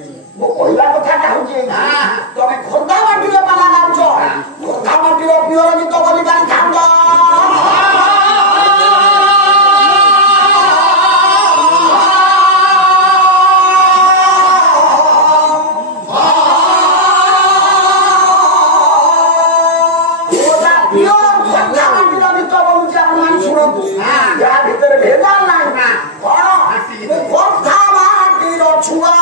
ମୁଁ କହିବା କଥାଟା ହଉଛି ତମେ ଖୋର୍ଦ୍ଧା ମାଟିର ପାଲା ଗାଉଛ, ଖୋର୍ଦ୍ଧା ମାଟିର ପିଓର ଗୀତ ବୋଲି ପାରିଥାନ୍ତ। ୟା ଭିତରେ ଭେଦାଲ ନାହିଁ କଣ ଖୋର୍ଦ୍ଧା ମାଟିର ଛୁଆ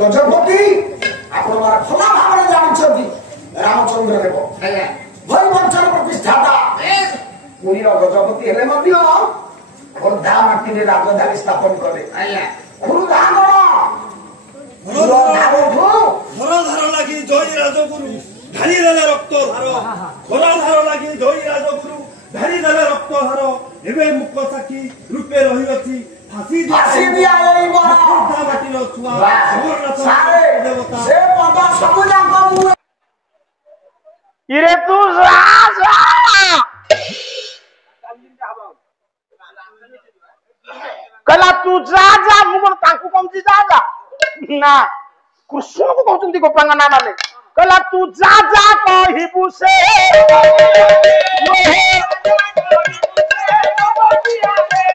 गजपति आपण खोला भाव जानते रामचंद्र देव भैवंशर प्रतिष्ठाता पुरी गजपति हेले खोर्धा माटी राजधानी स्थापन कले खुर्धा धार लगी जय राजगुरु ढाली देले रक्त धार खोरा धार लगी जय राजगुरु ढाली देले रक्त धार एबे मुख साखी रूपे रही अछि फांसी दिया गई खोर्धा माटी छुआ से पदा सब जाक इरे तू राजा कला तू राजा मुगम ताकू कमती राजा ना कृष्ण को कहउचंती गोपांगना माने कला तू राजा कहिबु से